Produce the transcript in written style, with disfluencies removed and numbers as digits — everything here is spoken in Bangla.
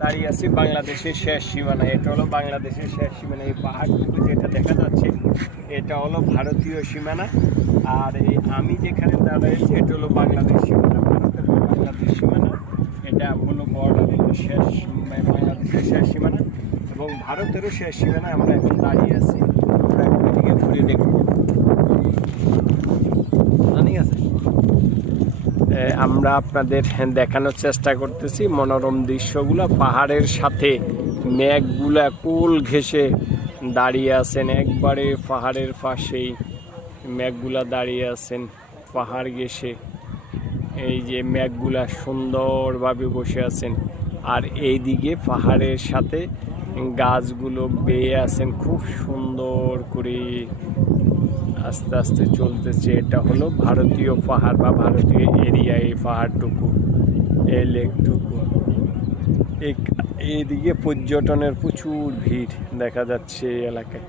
দাঁড়িয়ে আছি বাংলাদেশের শেষ সীমানা। এটা হলো বাংলাদেশের শেষ সীমানা। এই পাহাড়টুকু যেটা দেখা যাচ্ছে এটা হলো ভারতীয় সীমানা। আর আমি যেখানে দাঁড়িয়েছি এটা হলো বাংলাদেশ সীমানা, ভারতের বাংলাদেশ সীমানা। এটা হলো বর্ডারের শেষ, বাংলাদেশের শেষ সীমানা এবং ভারতেরও শেষ সীমানা। আমরা এখন দাঁড়িয়ে আছি, আমরা এদিকে ঘুরে দেখব। ঠিক আছে, আমরা আপনাদের দেখানোর চেষ্টা করতেছি মনোরম দৃশ্যগুলো। পাহাড়ের সাথে মেঘগুলা কোল ঘেঁষে দাঁড়িয়ে আছেন, একবারে পাহাড়ের পাশেই মেঘগুলা দাঁড়িয়ে আছেন পাহাড় ঘেঁষে। এই যে মেঘগুলা সুন্দরভাবে বসে আছেন, আর এইদিকে পাহাড়ের সাথে গাছগুলো বেয়ে আছেন খুব সুন্দর করে, আস্তে আস্তে চলতেছে। এটা হলো ভারতীয় পাহাড় বা ভারতীয় এরিয়া। এই পাহাড়টুকু, এই লেকটুকু, এইদিকে পর্যটনের প্রচুর ভিড় দেখা যাচ্ছে এই এলাকায়।